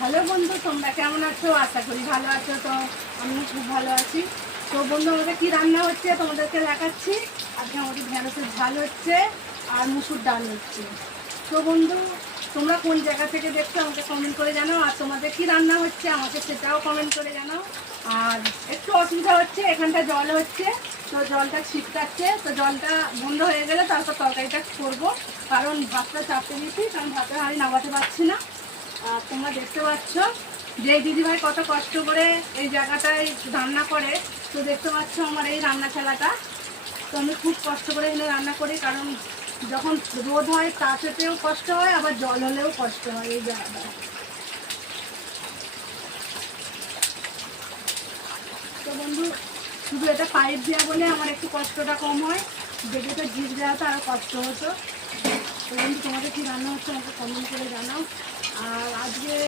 Hello বন্ধু, তোমরা কেমন আছো? আশা করি ভালো আছো। তো আমি খুব ভালো আছি। তো বন্ধু, আমাদের কি রান্না হচ্ছে তোমাদেরকে দেখাচ্ছি। আজকে আমাদের ঢেঁড়সের ঝাল হচ্ছে আর মুসুর ডাল হচ্ছে। তো বন্ধু, তোমরা কোন জায়গা থেকে দেখছো আমাকে কমেন্ট করে জানাও, আর তোমাদের কি রান্না হচ্ছে আমাকে সেটাও কমেন্ট করে জানাও। আর একটু অসুবিধা হচ্ছে, এখানটা জল হচ্ছে, তো জলটা ছিটকাচ্ছে, তো জলটা বন্ধ হয়ে গেলে তারপর তরকারিটা করবো। কারণ ভাতটা চাপতে দিয়েছি, কারণ ভাতের হাঁড়ি নামাতে পারছি না। আর তোমরা দেখতে পাচ্ছ যে দিদিভাই কত কষ্ট করে এই জায়গাটায় রান্না করে। তো দেখতে পাচ্ছ আমার এই রান্না খেলাটা। তো আমি খুব কষ্ট করে এখানে রান্না করি, কারণ যখন রোদ হয় তাতেও কষ্ট হয়, আবার জল হলেও কষ্ট হয় এই জায়গাটা। তো বন্ধু, শুধু এটা পাইপ দেওয়া বলে আমার একটু কষ্টটা কম হয়, যদি এটা জিপ দেওয়া তো আরও কষ্ট হতো। তো বন্ধু, তোমাদের কী রান্না হচ্ছে আমাকে কমেন্ট করে জানাও। আর আজকে